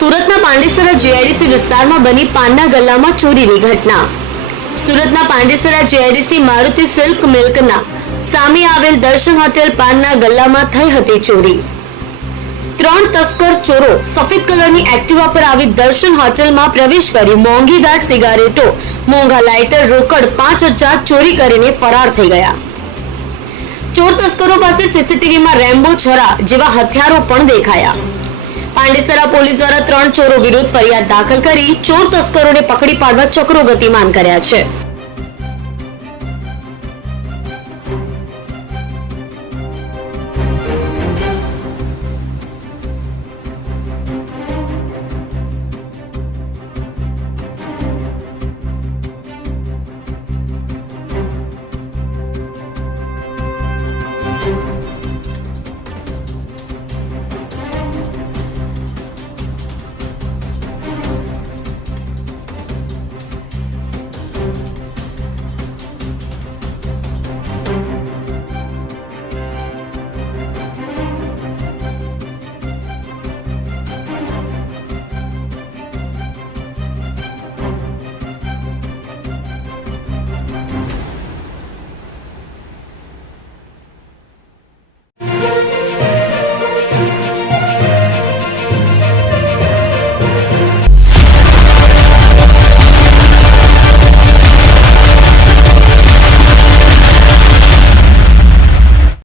સુરતના પાંડેસરા જીઆઈડીસી વિસ્તારમાં બની પાનના ગલ્લામાં ચોરીની ઘટના। સુરતના પાંડેસરા જીઆઈડીસી મારુતિ સિલ્ક મિલ્કના સામે આવેલ દર્શન હોટેલ પાનના ગલ્લામાં થઈ હતી ચોરી। 3 તસ્કર ચોરો સફેદ કલરની એક્ટિવા પર આવી દર્શન હોટેલમાં પ્રવેશ કરી મોંઘીદાટ સિગારેટો, મોંઘા લાઇટર, રોકડ 5000 ચોરી કરીને ફરાર થઈ ગયા। ચોર તસ્કરો પાસે સીસીટીવીમાં રેમ્બો છરા જેવા હથિયારો પણ દેખાયા। પાંડેસરા પોલીસ દ્વારા 3 ચોરો વિરુદ્ધ ફરિયાદ દાખલ કરી ચોર તસ્કરોને પકડી પાડવા ચક્રો ગતિમાન કર્યા છે।